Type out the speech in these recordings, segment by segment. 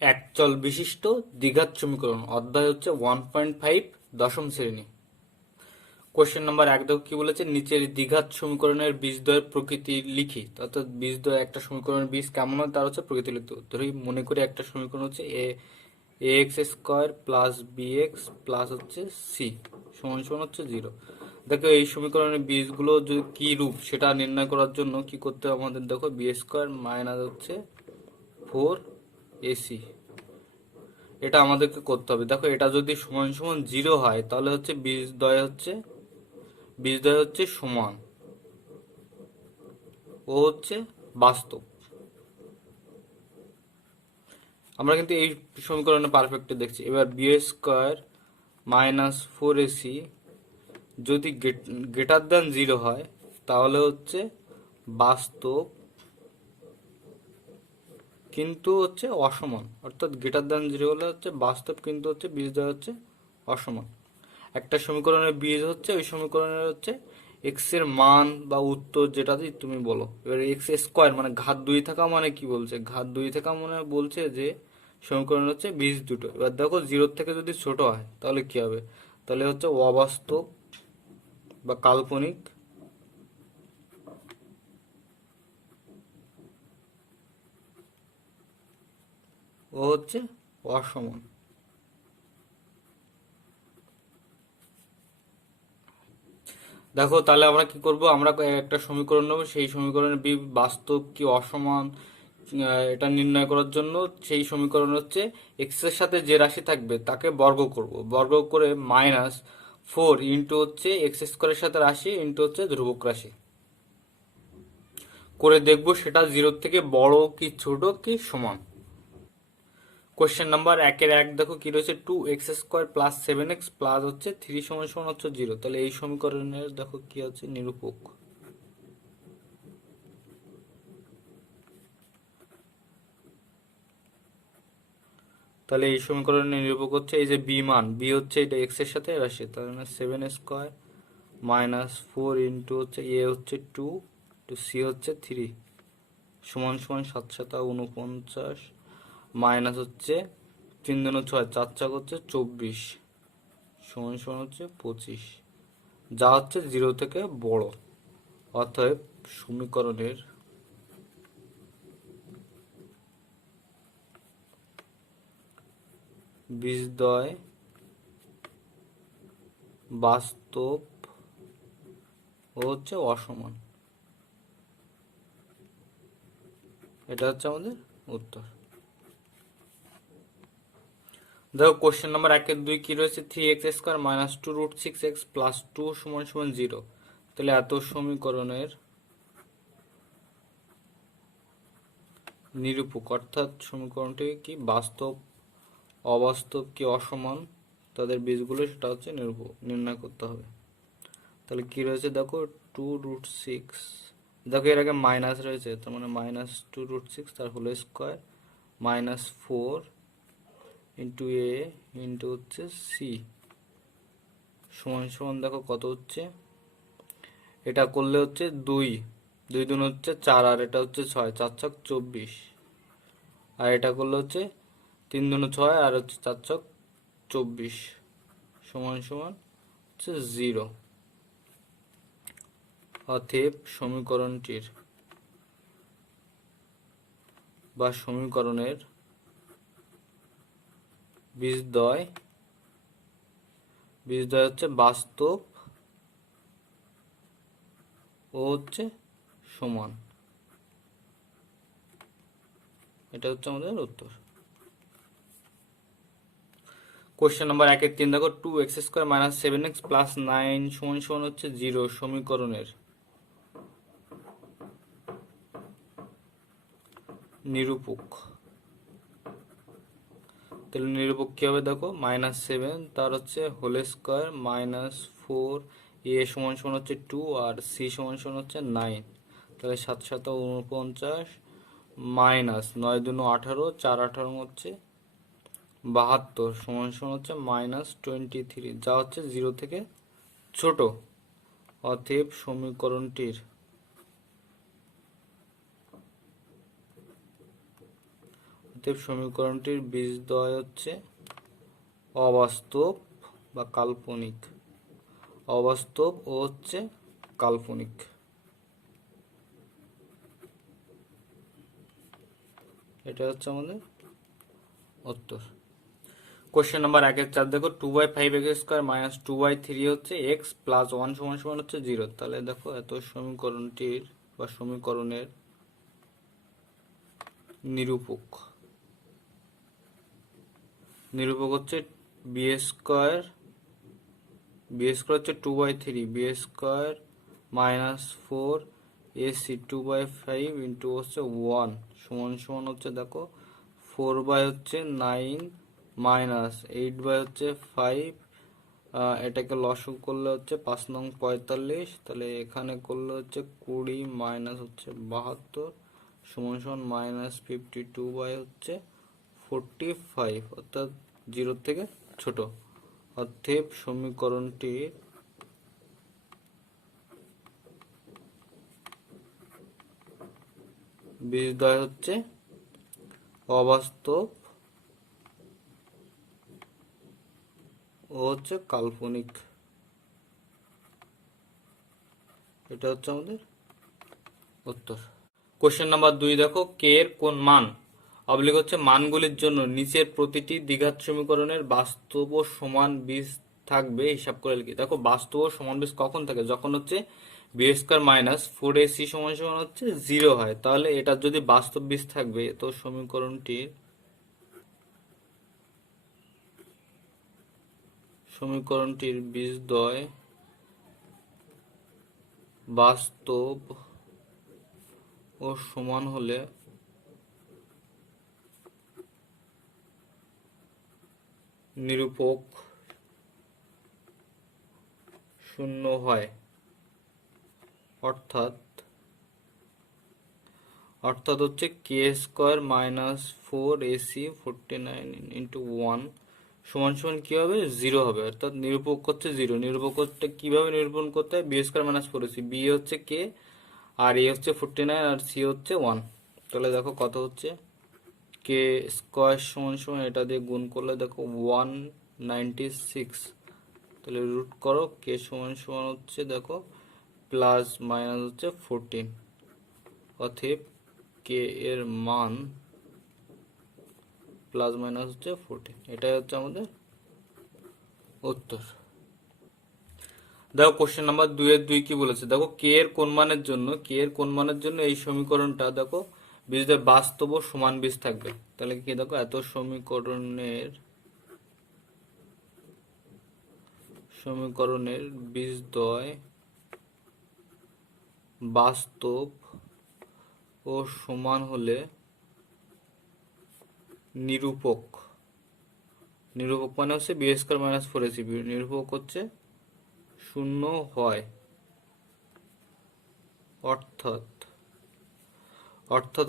একচল বিশিষ্ট দ্বিঘাত সমীকরণ অধ্যায় হচ্ছে 1.5 দশম শ্রেণী। কোশ্চেন নাম্বার 1 দেখো কি বলেছে, নিচের দ্বিঘাত সমীকরণের বীজদ্বয়ের প্রকৃতি লিখি। অর্থাৎ বীজদ্বয় একটা সমীকরণের বীজ কেমন হয় তার হচ্ছে প্রকৃতি লিখতে হবে। ধরি মনে করি একটা সমীকরণ হচ্ছে ax square plus bx plus হচ্ছে c সমান সমান হচ্ছে 0। দেখো এই সমীকরণের বীজগুলো যদি কি রূপ সেটা নির্ণয় করার জন্য কি করতে হবে আমাদের, দেখো বি স্কোয়ার মাইনাস হচ্ছে 4ac, এটা আমাদেরকে করতে হবে। দেখো এটা যদি সমান সমান 0 হয় তাহলে হচ্ছে বীজদ্বয় হচ্ছে সমান ও হচ্ছে বাস্তব। আমরা কিন্তু এই সমীকরণে পারফেক্টলি দেখছি। এবার বি স্কোয়ার মাইনাস 4ac যদি গ্রেটার দ্যান 0 হয় তাহলে হচ্ছে বাস্তব কিন্তু হচ্ছে অসমান। অর্থাৎ গ্রেটার দ্যান 0 হলে হচ্ছে বাস্তব কিন্তু হচ্ছে বীজদ্বয় হচ্ছে অসমান। একটা সমীকরণের বীজ হচ্ছে ওই সমীকরণের হচ্ছে এক্স এর মান বা উত্তর যেটাতেই তুমি বলো। এবার এক্স স্কোয়ার মানে ঘাত 2 থাকা মানে কি বলছে, ঘাত 2 থাকা মানে বলছে যে সমীকরণ হচ্ছে বীজ দুটো। এবার দেখো 0 থেকে যদি ছোট হয় তাহলে কি হবে, তাহলে হচ্ছে অবাস্তব বা কাল্পনিক ও হচ্ছে অসমান। দেখো তাহলে আমরা কি করব, আমরা একটা সমীকরণ নেবো, সেই সমীকরণের বাস্তব কি অসমান এটা নির্ণয় করার জন্য সেই সমীকরণ হচ্ছে এক্স এর সাথে যে রাশি থাকবে তাকে বর্গ করব, বর্গ করে মাইনাস 4 ইন্টু হচ্ছে এক্স স্কোয়ারের সাথে রাশি ইন্টু হচ্ছে ধ্রুবক রাশি করে দেখব সেটা 0 থেকে বড় কি ছোট কি সমান। কোশ্চেন নাম্বার 1 দেখো কি রয়েছে, 2x² প্লাস 7x প্লাস হচ্ছে 3 সমান সমান হচ্ছে 0। তাহলে এই সমীকরণের দেখো কি আছে, নিরূপক। তাহলে এই সমীকরণের নিরূপক হচ্ছে এই যে বি মান, বি হচ্ছে এটা এক্স এর সাথে রাশি, তাহলে 7² মাইনাস 4 ইন্টু হচ্ছে এ হচ্ছে 2 টু সি হচ্ছে 3 সমান সমান 7 7 49 মাইনাস হচ্ছে 3 2 6 4 4 হচ্ছে 24 সমান সমান হচ্ছে 25, যা হচ্ছে 0 থেকে বড়। অতএব সমীকরণের বীজদ্বয় বাস্তব ও হচ্ছে অসমান। এটা হচ্ছে আমাদের উত্তর। দেখো কোশ্চেন নাম্বার 1-2 কি রয়েছে, 3x² মাইনাস 2√6x প্লাস 2 সমান সমান 0। তাহলে এত সমীকরণের নিরূপক অর্থাৎ সমীকরণটি কি বাস্তব অবাস্তব কি অসমান তাদের বীজগুলো সেটা হচ্ছে নির্ণয় করতে হবে। তাহলে কি রয়েছে দেখো 2√6, দেখো এর আগে মাইনাস রয়েছে তার মানে মাইনাস 2√6 তার হোল স্কোয়ার মাইনাস 4 ইন্টু এ ইন্টু হচ্ছে সি সমান সমান দেখো কত হচ্ছে, এটা করলে হচ্ছে 2 2 দুন হচ্ছে 4 আর এটা হচ্ছে 6 4 ছক 24, আর এটা করলে হচ্ছে 3 দুন 6 আর হচ্ছে 4 ছক 24 সমান সমান হচ্ছে 0। অতএব সমীকরণটির বা সমীকরণের বীজদ্বয় হচ্ছে বাস্তব ও হচ্ছে সমান। এটা হচ্ছে আমাদের উত্তর। কোশ্চেন নাম্বার 1-3 দেখো 2x² মাইনাস 7x প্লাস 9 সমান সমান হচ্ছে 0 সমীকরণের নিরূপক। তাহলে নিরূপক কি হবে দেখো, -7 তার হচ্ছে হোল স্কোয়ার মাইনাস 4 এ সমান সমান হচ্ছে 2 আর সি সমান সমান হচ্ছে 9। তাহলে 7 7 49 মাইনাস 9 2 18 4 18 হচ্ছে 72 সমান সমান হচ্ছে -23, যা হচ্ছে 0 থেকে ছোট। অতএব সমীকরণটির সমীকরণটির বীজদ্বয় হচ্ছে অবাস্তব বা কাল্পনিক, অবাস্তব ও হচ্ছে কাল্পনিক। এটা হচ্ছে আমাদের উত্তর। কোশ্চেন নাম্বার 1-4 দেখো 2/5x² - 2/3 হচ্ছে x প্লাস 1 সমান সমান হচ্ছে 0। তাহলে দেখো এত সমীকরণটির বা সমীকরণের নিরূপক হচ্ছে b² হচ্ছে 2/3 b² - 4ac 2/5 ইন্টু হচ্ছে 1 সমান সমান হচ্ছে দেখো 4/9 হচ্ছে 8/5 হচ্ছে 5। এটাকে লসগু করলে হচ্ছে 5 নং 45, তাহলে এখানে করলে হচ্ছে 20 মাইনাস হচ্ছে 72 সমান সমান -52 হচ্ছে 45, অর্থাৎ 0 থেকে ছোট। অতএব সমীকরণটির বীজদ্বয় হচ্ছে অবাস্তব ও হচ্ছে কাল্পনিক। এটা হচ্ছে আমাদের উত্তর। কোশ্চেন নাম্বার 2 দেখো কে এর কোন মান অবলিক হচ্ছে মানগুলির জন্য নিচের প্রতিটি দ্বিঘাত সমীকরণের বাস্তব ও সমান বীজ থাকবে হিসাব করে লিখি। দেখো বাস্তব ও সমান বীজ কখন থাকে? যখন হচ্ছে b² - 4ac সমান সমান হচ্ছে 0 হয়, তাহলে এটা যদি বাস্তব বীজ থাকবে তো সমীকরণটির বীজদ্বয় বাস্তব ও সমান হলে নিরূপক শূন্য হয়। অর্থাৎ হচ্ছে k² - 4ac 49 ইন্টু 1 সমান সমান কি হবে? 0 হবে। অর্থাৎ নিরূপক হচ্ছে 0। নিরূপক হচ্ছে কিভাবে নিরূপণ করতে হয়? b² - 4ac, b হচ্ছে k আর a হচ্ছে 49 আর c হচ্ছে 1। তাহলে দেখো কত হচ্ছে k² সমান সমান এটা দিয়ে গুণ করলে দেখো 196, তাহলে রুট করো k সমান সমান হচ্ছে দেখো প্লাস মাইনাস হচ্ছে 14। অতএব কে এর মান প্লাস মাইনাস হচ্ছে 14। এটাই হচ্ছে আমাদের উত্তর। দেখো কোশ্চেন নাম্বার 2-2 কি বলেছে? দেখো কে এর কোন মানের জন্য এই সমীকরণটা দেখো বীজদ্বয় বাস্তব ও সমান বীজ থাকবে। তাহলে কি দেখো এত সমীকরণের বীজদ্বয় বাস্তব ও সমান হলে নিরূপক মানে হচ্ছে b² - 4ac, নিরূপক হচ্ছে শূন্য হয়। অর্থাৎ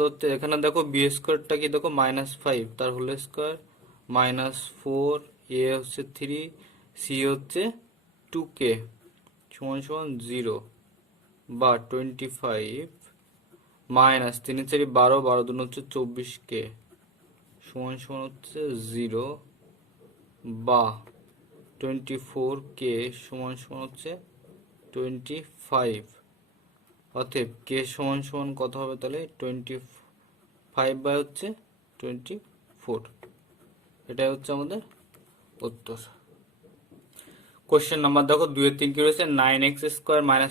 হচ্ছে এখানে দেখো b² কি দেখো -5 তার হোল স্কয়ার -4 a হচ্ছে 3 c হচ্ছে 2k সমান সমান 0 বা 25 মাইনাস 3 4 12 12 2 হচ্ছে 24k সমান সমান হচ্ছে 0 বা 24k সমান সমান হচ্ছে 25। অতএব k সমান সমান কত হবে? তাহলে 25 হচ্ছে 24। এটাই হচ্ছে আমাদের উত্তর। কোশ্চেন নাম্বার দেখো 2-3 কি রয়েছে? 9x²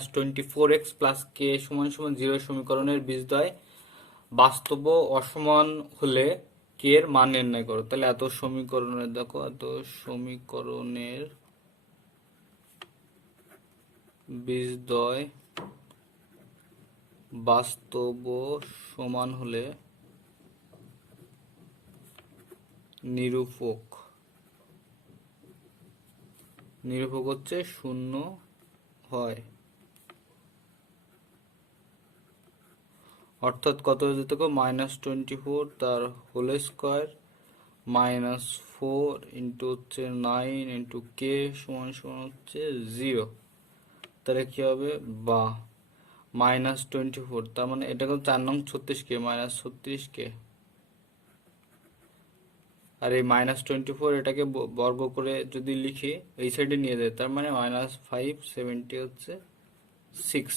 - 24x + k সমান সমান 0 সমীকরণের বীজদ্বয় বাস্তব ও অসমান হলে k এর মান নির্ণয় করো। তাহলে এত সমীকরণের বীজদ্বয় বাস্তব ও সমান হলে নিরূপক হচ্ছে শূন্য হয়। অর্থাৎ কত হয়ে যেত? -24 তার হোল স্কয়ার -4 ইন্টু হচ্ছে 9 ইন্টু k সমান সমান হচ্ছে 0। তাহলে কি হবে? বা -24 তার মানে এটা 4 নং 36k -36k আর এই -24 এটাকে বর্গ করে যদি লিখি এই সাইডে নিয়ে যায়, তার মানে -570 হচ্ছে 6,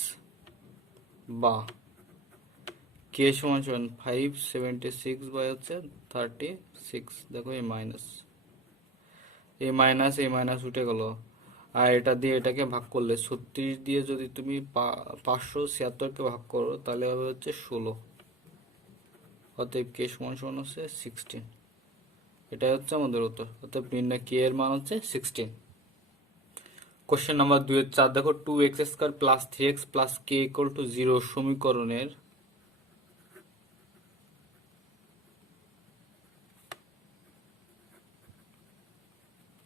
বা কে সমান সমান 576 বাই হচ্ছে 36। দেখো এই মাইনাস এই মাইনাস উঠে গেল, আর এটা দিয়ে এটাকে ভাগ করলে 36 দিয়ে যদি তুমি 576কে ভাগ করো তাহলে হবে হচ্ছে 16। অতএব কে সমান সমান হচ্ছে 16। এটাই হচ্ছে আমাদের উত্তর। অতএব নির্ণয় কে এর মান হচ্ছে 16। কোশ্চেন নাম্বার 2-4 দেখো 2x² plus 3x plus K equal to 0 সমীকরণের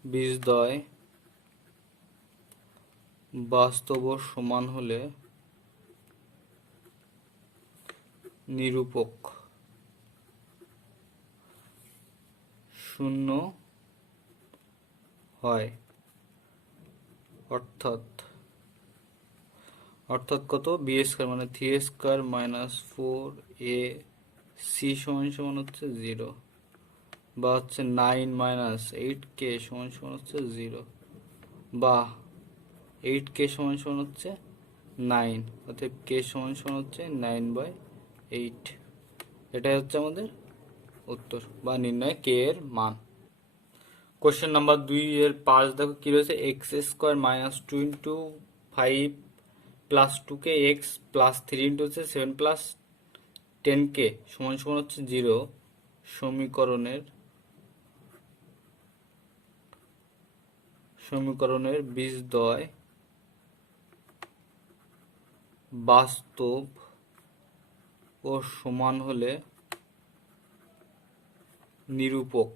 বীজদ্বয় বাস্তব ও সমান হলে নিরূপক শূন্য হয়। অর্থাৎ কত, বি স্কয়ার মানে 3 মাইনাস 4 সি সমান সমান হচ্ছে 0, বা হচ্ছে 9 মাইনাস 8 কে সমান সমান হচ্ছে 0, বা 8 কে সমান সমান হচ্ছে 9। অর্থাৎ কে সমান সমান হচ্ছে 9/8। এটাই হচ্ছে আমাদের উত্তর বা নির্ণয় কে এর মান। কোশ্চেন নাম্বার 2-5 দেখো কি রয়েছে, x² minus 2 into 5 plus 2k x plus 3 into হচ্ছে 7 প্লাস 10k সমান সমান হচ্ছে 0 সমীকরণের বীজদ্বয় বাস্তব ও সমান হলে নিরূপক।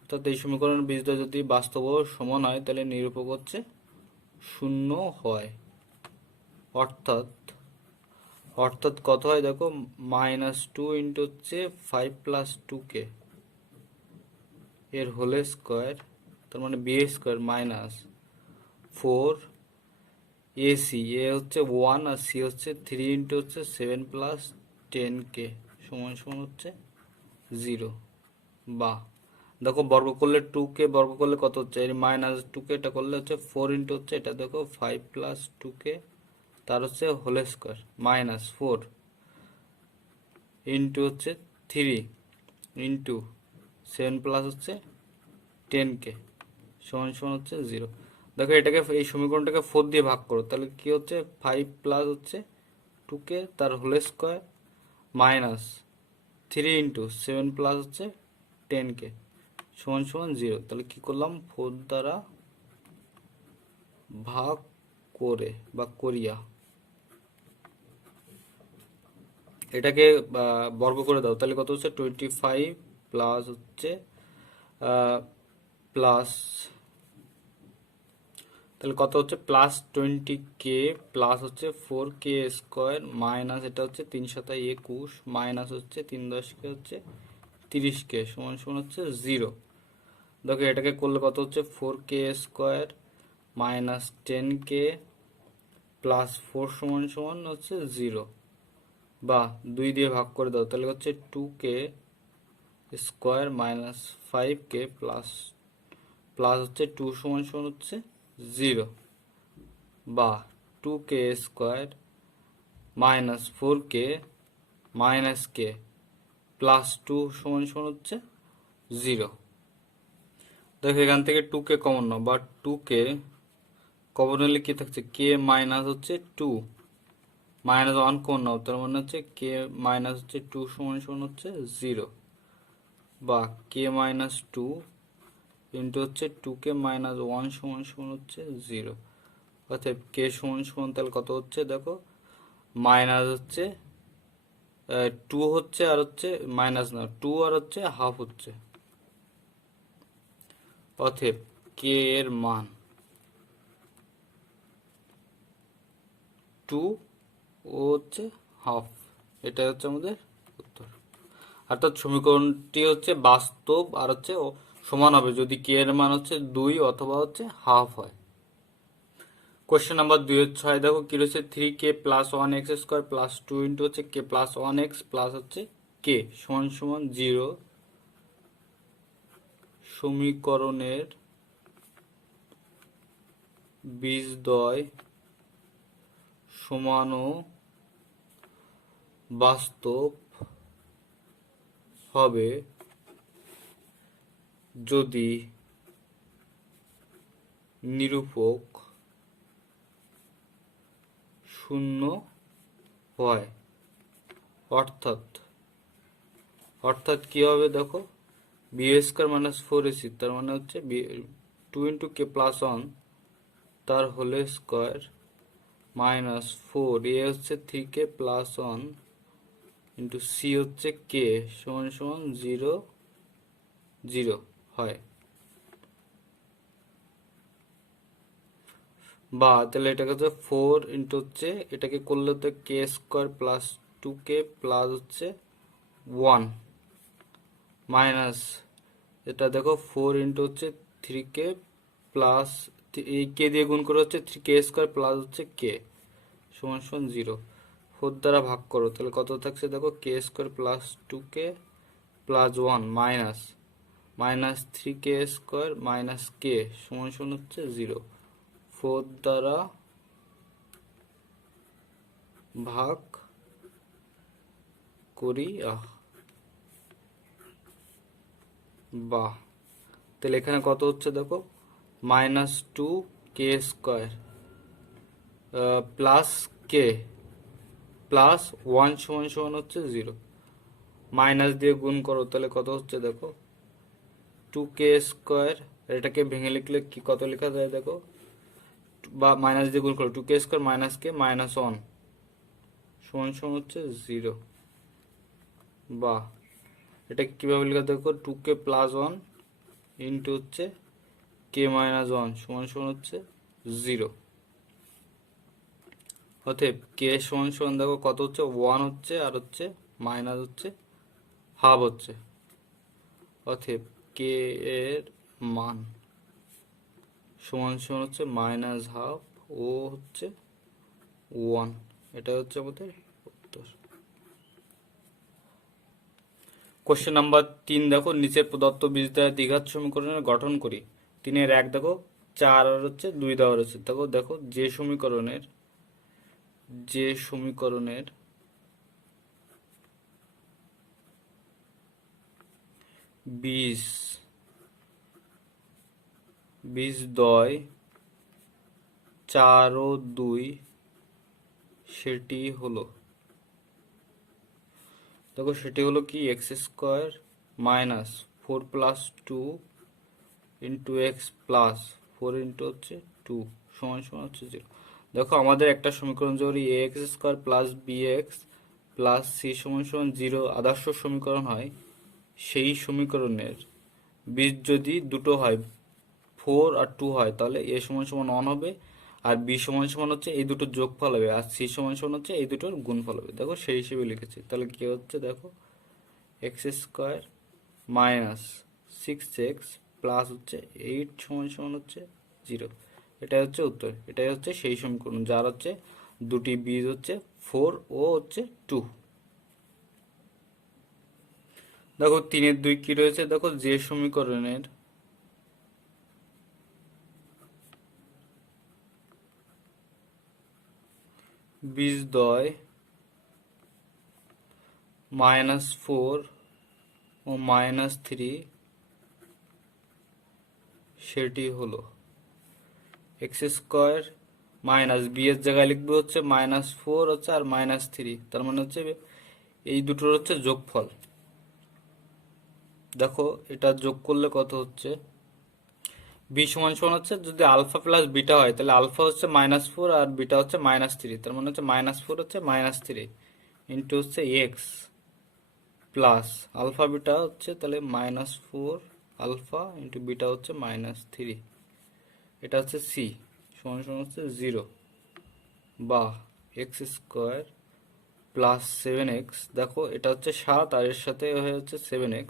অর্থাৎ এই সমীকরণের বীজদ্বয় যদি বাস্তব ও সমান হয় তাহলে নিরূপক হচ্ছে শূন্য হয়। অর্থাৎ কত হয় দেখো, -2 ইন্টু হচ্ছে 5 প্লাস 2k এর হোল স্কোয়ার, তার মানে বি স্কোয়ার মাইনাস 4 এসি এ হচ্ছে 1 আর সি হচ্ছে 3 ইন্টু হচ্ছে 7 প্লাস 10k সমান সমান হচ্ছে 0। বা দেখো বর্গ করলে 2k বর্গ করলে কত হচ্ছে, এর -2k এটা করলে হচ্ছে 4 ইন্টু হচ্ছে এটা দেখো 5 প্লাস 2k তার হচ্ছে হোল স্কোয়ার মাইনাস 4 ইন্টু হচ্ছে 3 ইন্টু 7 প্লাস হচ্ছে 10k সমান সমান হচ্ছে 0। দেখো এটাকে এই সমীকরণটাকে 4 দিয়ে ভাগ করো তাহলে কি হচ্ছে 5 প্লাস হচ্ছে 2k তার whole square minus 3 into 7 plus হচ্ছে 10k সমান সমান 0। তাহলে কি করলাম, 4 দ্বারা ভাগ করে বা করিয়া এটাকে বর্গ করে দাও তাহলে কত হচ্ছে 25 প্লাস হচ্ছে প্লাস তাহলে কত হচ্ছে প্লাস 20k প্লাস হচ্ছে 4k স্কোয়ার মাইনাস এটা হচ্ছে 3 7 21 মাইনাস হচ্ছে 3 10k হচ্ছে 30k সমান সমান হচ্ছে 0। দেখো এটাকে করলে কত হচ্ছে 4k square minus 10k plus 4 সমান সমান হচ্ছে 0, বা 2 দিয়ে ভাগ করে দাও তাহলে হচ্ছে 2k square minus 5k plus হচ্ছে 2 সমান সমান হচ্ছে 0, বা 2k square minus 4k minus k plus 2 সমান সমান হচ্ছে 0। দেখো এখান থেকে 2k কমন নাও, বা 2k কমন হলে কি থাকছে, k মাইনাস হচ্ছে 2 মাইনাস 1 কমন নাও তার মানে হচ্ছে k মাইনাস হচ্ছে 2 সমান সমান হচ্ছে 0, বা k মাইনাস 2 ইন্টু হচ্ছে 2k মাইনাস 1 সমান সমান হচ্ছে 0। অর্থাৎ k সমান সমান তাহলে কত হচ্ছে দেখো, মাইনাস হচ্ছে 2 হচ্ছে আর হচ্ছে মাইনাস না 2 আর হচ্ছে হাফ হচ্ছে। অতএব k এর মান 2 ও হচ্ছে হাফ। এটা হচ্ছে আমাদের উত্তর। অর্থাৎ সমীকরণটি হচ্ছে বাস্তব আর হচ্ছে সমান হবে যদি k এর মান হচ্ছে 2 অথবা হচ্ছে হাফ হয়। কোশ্চেন নাম্বার 2-6 দেখো কি রয়েছে, 3k plus 1x square plus 2 into হচ্ছে k প্লাস 1x প্লাস হচ্ছে k সমান সমান 0, সমীকরণের বীজদ্বয় সমান ও বাস্তব হবে যদি নিরূপক শূন্য হয়। অর্থাৎ কি হবে দেখো, বি স্কোয়ার মাইনাস 4ac, তার মানে হচ্ছে 2 ইন্টু কে প্লাস 1 তার হোল স্কোয়ার মাইনাস 4 এ হচ্ছে 3k প্লাস 1 ইন্টু সি হচ্ছে কে সমান সমান 0 0 হয়। বা তাহলে এটাকে হচ্ছে 4 ইন্টু হচ্ছে এটাকে করলে তো কে স্কোয়ার প্লাস 2k প্লাস হচ্ছে 1 মাইনাস এটা দেখো 4 ইন্টু হচ্ছে 3k প্লাস এই কে দিয়ে গুণ করে হচ্ছে 3k স্কোয়ার প্লাস হচ্ছে কে সমান সমান 0। 4 দ্বারা ভাগ করো তাহলে কত থাকছে দেখো, k square plus 2k plus 1 minus minus 3k square minus k সমান সমান হচ্ছে 0। 4 দ্বারা ভাগ করি বাহ, তাহলে এখানে কত হচ্ছে দেখো, minus 2k square plus k plus 1 সমান সমান হচ্ছে 0। মাইনাস দিয়ে গুণ করো তাহলে কত হচ্ছে দেখো, 2k স্কোয়ার, এটাকে ভেঙে লিখলে কি কত লেখা যায় দেখো, বা মাইনাস দিয়ে গুণ করো 2k স্কোয়ার মাইনাস কে মাইনাস 1 সমান সমান হচ্ছে 0। বা এটা কিভাবে লেখা দেখো, 2k প্লাস 1 ইন্টু হচ্ছে কে মাইনাস 1 সমান সমান হচ্ছে 0। অতএব কে সমান সমান দেখো কত হচ্ছে, 1 হচ্ছে আর হচ্ছে মাইনাস হচ্ছে হাফ হচ্ছে। অতএব কে এর মান সমান সমান হচ্ছে মাইনাস হাফ ও হচ্ছে 1। এটা হচ্ছে আমাদের উত্তর। কোশ্চেন নাম্বার 3 দেখো, নিচে প্রদত্ত বীজদ্বয় দ্বিঘাত সমীকরণের গঠন করি। 3 এর 1 দেখো, 4 আর হচ্ছে 2 দেওয়া রয়েছে। দেখো দেখো যে সমীকরণের বীজদ্বয় 4 ও 2 সেটি হলো, দেখো সেটি হলো কি, x square minus 4 plus 2 into x plus 4 into হচ্ছে 2 সমান সমান হচ্ছে 0। দেখো আমাদের একটা সমীকরণ যদি a x square plus b x plus c সমান সমান 0 আদর্শ সমীকরণ হয়, সেই সমীকরণের বীজ যদি দুটো হয় 4 আর 2 হয়, তাহলে এ সমান সমান 1 হবে, আর বি সমান সমান হচ্ছে এই দুটোর যোগফল হবে, আর সি সমান সমান হচ্ছে এই দুটোর গুণফল হবে। দেখো সেই হিসেবে লিখেছি। তাহলে কি হচ্ছে দেখো, x square minus 6x plus হচ্ছে 8 সমান সমান হচ্ছে 0। এটাই হচ্ছে উত্তর। এটাই হচ্ছে সেই সমীকরণ যার হচ্ছে দুটি বীজ হচ্ছে 4 ও হচ্ছে 2। দেখো 3 এর 2 কি রয়েছে, দেখো যে সমীকরণের বীজদ্বয় -4 ও -3 সেটি হলো এক্স স্কোয়ার মাইনাস বি এর জায়গায় লিখবে হচ্ছে -4 হচ্ছে আর -3, তার মানে হচ্ছে এই দুটোর হচ্ছে যোগফল। দেখো এটা যোগ করলে কত হচ্ছে, বি সমান সমান হচ্ছে যদি আলফা প্লাস বিটা হয় তাহলে আলফা হচ্ছে -4 আর বিটা হচ্ছে -3, তার মানে হচ্ছে -4 হচ্ছে -3 ইন্টু হচ্ছে এক্স প্লাস আলফা বিটা হচ্ছে তাহলে -4 আলফা ইন্টু বিটা হচ্ছে -3। এটা হচ্ছে সি সমান সমান হচ্ছে 0। বা এক্স স্কোয়ার প্লাস 7x, দেখো এটা হচ্ছে 7 আর এর সাথে হয়ে হচ্ছে 7x,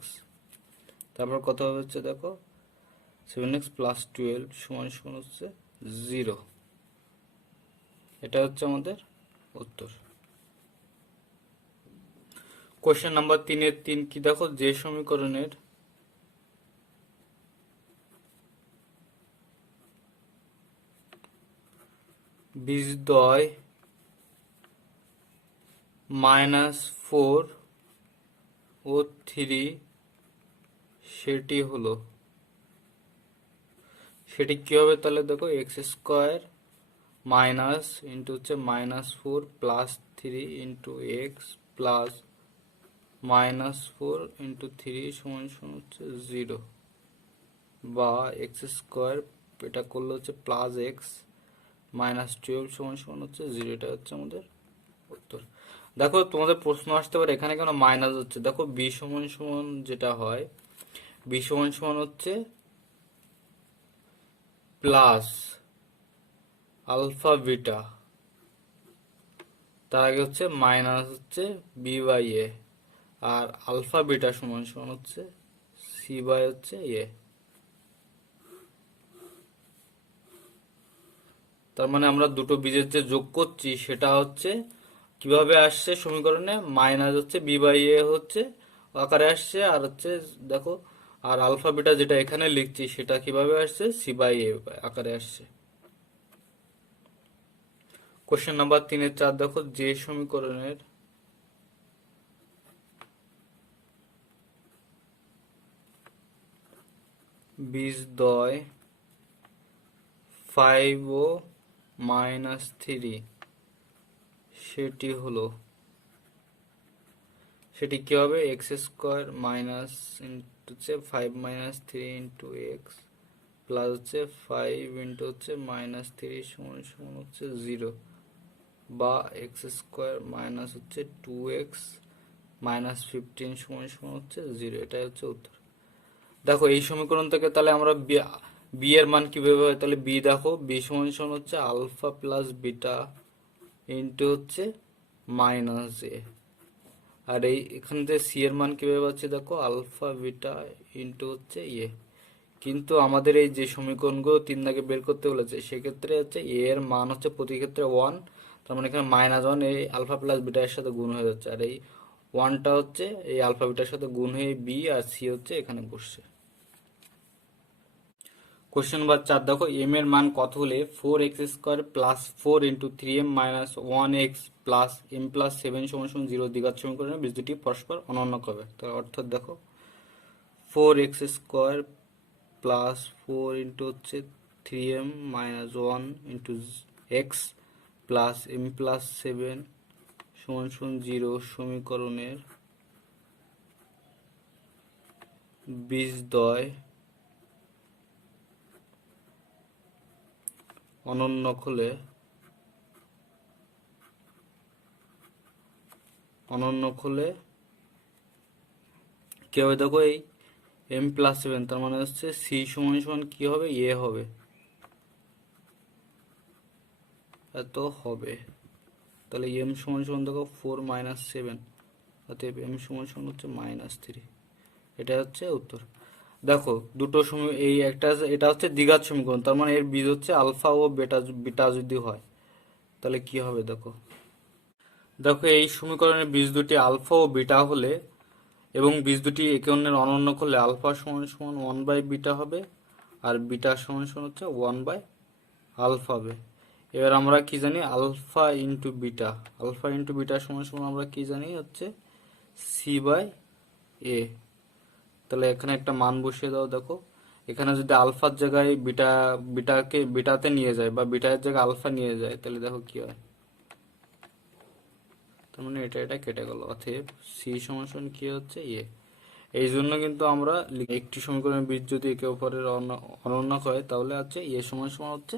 তারপর কত হবে হচ্ছে দেখো 7x প্লাস 12 সমান সমান হচ্ছে 0। এটা হচ্ছে আমাদের উত্তর। কোশ্চেন নাম্বার 3 এর 3 কি দেখো, যে সমীকরণের বীজদ্বয় -4 ও 3 সেটি কি হবে? তাহলে দেখো এক্স স্কোয়ার মাইনাস ইন্টু হচ্ছে -4 plus 3 into x plus -4 into 3 সমান সমান হচ্ছে 0, বা এক্স স্কোয়ার এটা করলে হচ্ছে প্লাস এক্স -12 সমান সমান হচ্ছে 0। এটা হচ্ছে আমাদের উত্তর। দেখো তোমাদের প্রশ্ন আসতে পারে এখানে কেন মাইনাস হচ্ছে। দেখো বি সমান সমান যেটা হয়, বি সমান সমান হচ্ছে প্লাস আলফা বিটা, তার আগে হচ্ছে মাইনাস হচ্ছে বি বাই এ, আর আলফা বিটা সমান সমান হচ্ছে সি বাই হচ্ছে এ। তার মানে আমরা দুটো বীজের যে যোগ করছি সেটা হচ্ছে কিভাবে আসছে সমীকরণে, মাইনাস হচ্ছে বি বাই এ হচ্ছে আকারে আসছে, আর হচ্ছে দেখো আর আলফা বিটা যেটা এখানে লিখছি সেটা কিভাবে আসছে, সি বাই এ আকারে আসছে। কোশ্চেন নাম্বার 3-4 দেখো, যে সমীকরণের বীজদ্বয় 5 ও -3 সেটি কি হবে? এক্স স্কোয়ার মাইনাস হচ্ছে 5 -3 ইন্টু এক্স প্লাস হচ্ছে 5 ইন্টু হচ্ছে -3 সমান সমান হচ্ছে 0, বা এক্স স্কোয়ার মাইনাস হচ্ছে 2x -15 সমান সমান হচ্ছে 0। এটাই হচ্ছে উত্তর। দেখো এই সমীকরণ থেকে তাহলে আমরা বি এর মান কিভাবে হয়, তাহলে বি দেখো বি সমান সমান হচ্ছে আলফা প্লাস বিটা ইন্টু হচ্ছে মাইনাস এ, আর এই এখান থেকে সি এর মান কিভাবে পাচ্ছি, দেখো আলফা বিটা ইন্টু হচ্ছে এ। কিন্তু আমাদের এই যে সমীকরণগুলো 3 দাগে বের করতে বলেছে সেক্ষেত্রে হচ্ছে এ এর মান হচ্ছে প্রতি ক্ষেত্রে 1, তার মানে এখানে -1 এই আলফা প্লাস বিটা এর সাথে গুণ হয়ে যাচ্ছে, আর এই 1টা হচ্ছে এই আলফা বিটার সাথে গুণ হয়ে বি, আর সি হচ্ছে এখানে বসছে। কোশ্চেন নাম্বার 4 দেখো, এম এর মান কত হলে 4x² plus 4 into 3m minus 1x plus m plus 7 সমান সমান 0 দ্বিঘাত সমীকরণের বীজ দুটি পরস্পর অনন্য হবে। তার অর্থাৎ দেখো 4x² প্লাস 4 ইন্টু হচ্ছে 3m minus 1 into x plus m plus 7 সমান সমান 0 সমীকরণের বীজদ্বয় অনন্য হলে কি হবে? দেখো এই m প্লাস 7 তার মানে হচ্ছে সি সমান সমান কি হবে, এ হবে, এত হবে। তাহলে m সমান সমান দেখো 4 - 7, অতএব m সমান সমান হচ্ছে -3। এটা হচ্ছে উত্তর। দেখো দুটো এই একটা এটা হচ্ছে দ্বিঘাত সমীকরণ, তার মানে এর বীজ হচ্ছে আলফা ও বিটা যদি হয় তাহলে কি হবে। দেখো দেখো এই সমীকরণের বীজ দুটি আলফা ও বিটা হলে এবং বীজ দুটি একে অন্যের অনন্য করলে আলফা সমান সমান 1/বিটা হবে, আর বিটা সমান সমান হচ্ছে 1/আলফা হবে। এবার আমরা কি জানি, আলফা ইন্টু বিটা সমান সমান আমরা কি জানি হচ্ছে c/a। তাহলে এখানে একটা মান বসিয়ে দাও। দেখো এখানে যদি আলফার জায়গায় বিটাতে নিয়ে যায়, বা বিটার জায়গায় আলফা নিয়ে যায়, তাহলে দেখো কি হয়। তার মানে এটা কেটে গেল, অতএব সি সমান সমান কি হচ্ছে, এ। এই জন্য কিন্তু আমরা একটি সমীকরণের বীজ যদি একে অপরের অনন্য হয় তাহলে হচ্ছে এ সমান সমান হচ্ছে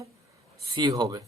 সি হবে।